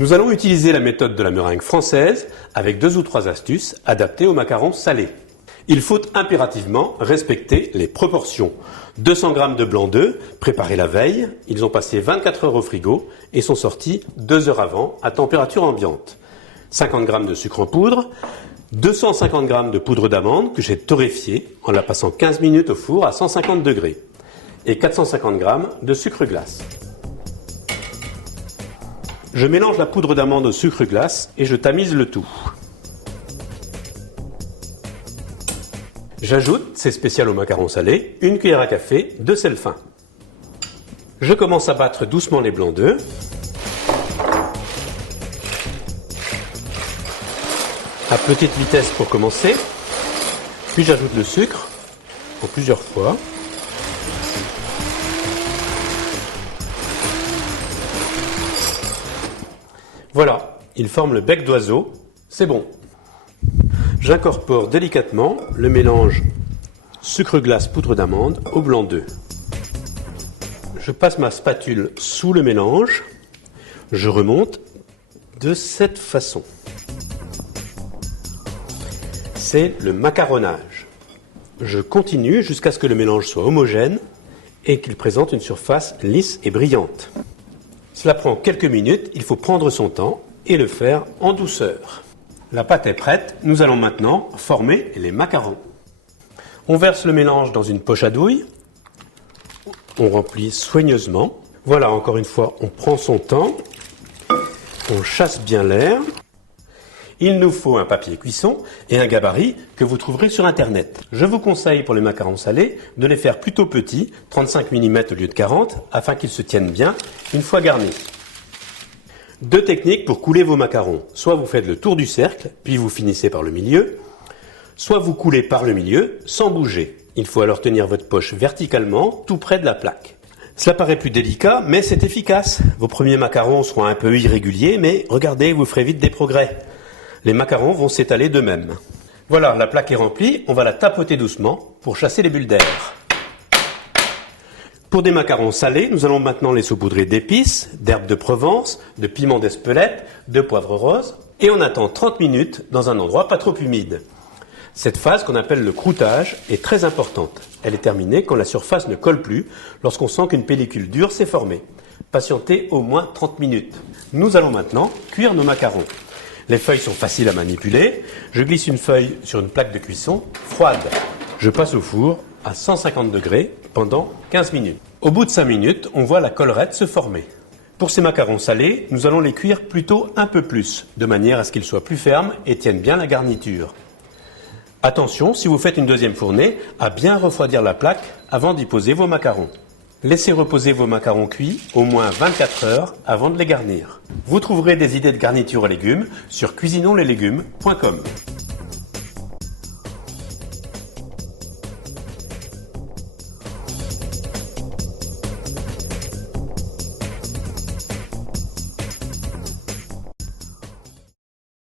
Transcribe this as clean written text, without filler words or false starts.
Nous allons utiliser la méthode de la meringue française avec 2 ou 3 astuces adaptées aux macarons salés. Il faut impérativement respecter les proportions. 200 g de blanc d'œuf préparés la veille, ils ont passé 24 heures au frigo et sont sortis 2 heures avant à température ambiante. 50 g de sucre en poudre, 250 g de poudre d'amande que j'ai torréfiée en la passant 15 minutes au four à 150 degrés et 450 g de sucre glace. Je mélange la poudre d'amande au sucre glace et je tamise le tout. J'ajoute, c'est spécial aux macarons salés, 1 cuillère à café de sel fin. Je commence à battre doucement les blancs d'œufs. À petite vitesse pour commencer. Puis j'ajoute le sucre en plusieurs fois. Voilà, il forme le bec d'oiseau, c'est bon. J'incorpore délicatement le mélange sucre glace poudre d'amande au blanc d'œuf. Je passe ma spatule sous le mélange, je remonte de cette façon. C'est le macaronnage. Je continue jusqu'à ce que le mélange soit homogène et qu'il présente une surface lisse et brillante. Cela prend quelques minutes, il faut prendre son temps et le faire en douceur. La pâte est prête, nous allons maintenant former les macarons. On verse le mélange dans une poche à douille, on remplit soigneusement. Voilà, encore une fois, on prend son temps, on chasse bien l'air. Il nous faut un papier cuisson et un gabarit que vous trouverez sur internet. Je vous conseille pour les macarons salés de les faire plutôt petits, 35 mm au lieu de 40, afin qu'ils se tiennent bien une fois garnis. 2 techniques pour couler vos macarons. Soit vous faites le tour du cercle, puis vous finissez par le milieu, soit vous coulez par le milieu sans bouger. Il faut alors tenir votre poche verticalement, tout près de la plaque. Cela paraît plus délicat, mais c'est efficace. Vos premiers macarons seront un peu irréguliers, mais regardez, vous ferez vite des progrès. Les macarons vont s'étaler d'eux-mêmes. Voilà, la plaque est remplie, on va la tapoter doucement pour chasser les bulles d'air. Pour des macarons salés, nous allons maintenant les saupoudrer d'épices, d'herbes de Provence, de piment d'Espelette, de poivre rose, et on attend 30 minutes dans un endroit pas trop humide. Cette phase qu'on appelle le croûtage est très importante. Elle est terminée quand la surface ne colle plus, lorsqu'on sent qu'une pellicule dure s'est formée. Patientez au moins 30 minutes. Nous allons maintenant cuire nos macarons. Les feuilles sont faciles à manipuler. Je glisse une feuille sur une plaque de cuisson froide. Je passe au four à 150 degrés pendant 15 minutes. Au bout de 5 minutes, on voit la collerette se former. Pour ces macarons salés, nous allons les cuire plutôt un peu plus, de manière à ce qu'ils soient plus fermes et tiennent bien la garniture. Attention, si vous faites une deuxième fournée, à bien refroidir la plaque avant d'y poser vos macarons. Laissez reposer vos macarons cuits au moins 24 heures avant de les garnir. Vous trouverez des idées de garniture aux légumes sur cuisinonsleslégumes.com.